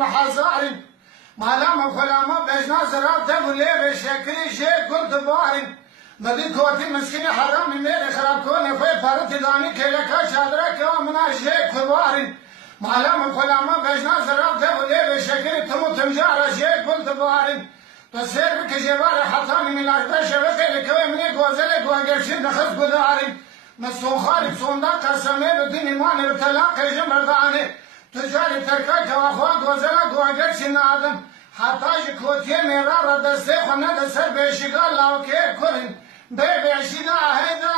محاصارين مالام فلاما بجنا زراب تبولي بشكل شيء كنت بارين مدي كوتي مسكين حرام ميري خراب كوني في فارتي داني كيلكا شادرا كوامنا شيء كبارين مالام فلاما بجنا زراب تبولي بشكل تمو تمجارة شيء كنت بارين تصير بكجبار حطاني من الأربع شبكة لكوي مني قوزلك وقرشين دخل قدارين مسو خارب صوندا قسمي بدين إيمان بتلاقي جمرداني تجاري تركك واخوات وزلك وقرشين آدم حتى جكوتي ميرا ردسي خونه دسر بيشيقا لاوكي كورين بيبي عشيدا هيدا